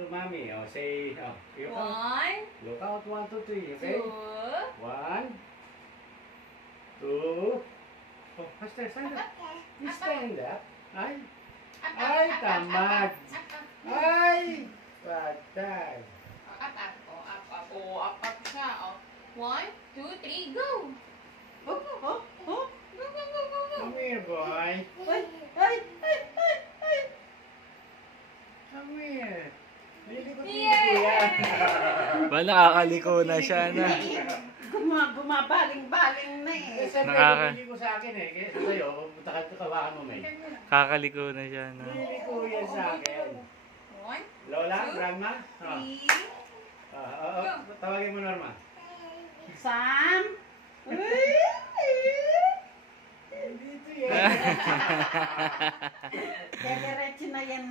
to mommy. Oh, say, oh, you count. One, Look out, 1, 2, 3, okay? 2, 1, 2. Oh, faster, stand up. You stand up. Ay, ay, tamad. Ay, patay. up. Oh, up siya. Oh. 1, 2, 3, go! Oh, oh, oh. Go. Come here, boy. Ay. Come here. Yay! Kuya. Ba, nakakaliko na siya na. Bumabaling-baling na eh. Siyempre, Nakaka- hindi ko sa akin eh. Kaya sa'yo, punta ka kawakan mo, may. Kakaliko na siya na. Hindi ko yan sa akin. 1, Lola, Two. grandma. 3, Tawagin mo, Norma. Sam. Dito yan. Diretso na yan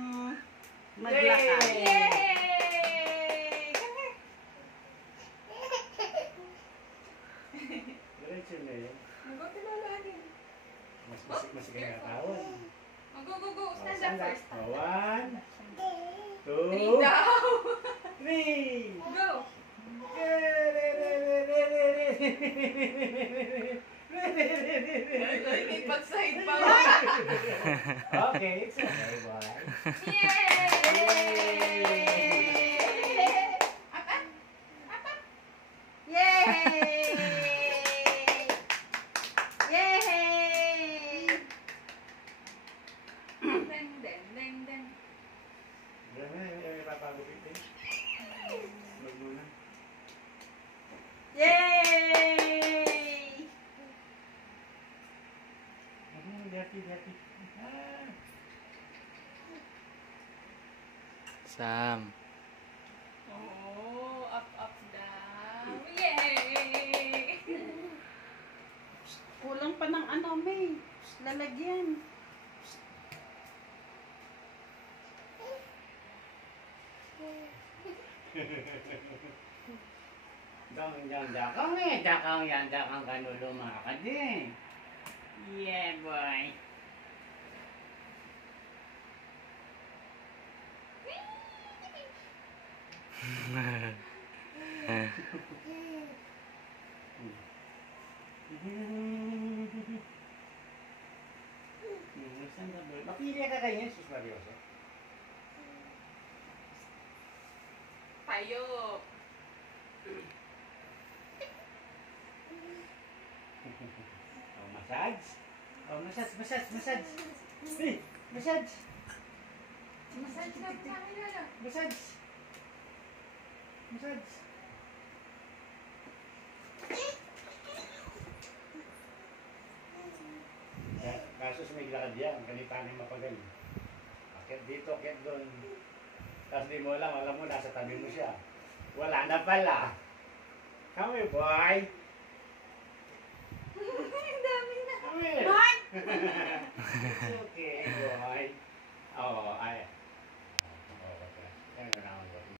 maglakad. yay! Diretso na yan. Mag-go. Mas kakatawan. Go. Stand up first. 1, 3 2, daw. 3. Go. May pag-side pa. Okay, it's okay, boy. Yay! Yay! Den. May papagupit din. Wag muna. Yay! Dirty. Sam. Oh, up down. Yay! Kulang pa ng ano, May. Lalagyan. Dakang kanulo mga ka din. Yeah, boy. Mapili ka kayo, Jesus Marioso. Tayo. Massage. Massage. Hey, massage. Massage na sa akin na. Massage. Kaso sumigla ka diyan, kanitangan mapagal. Akit dito, akit doon. Tapos di mo alam mo, nasa tabi mo siya. Wala na pala. Come here, boy.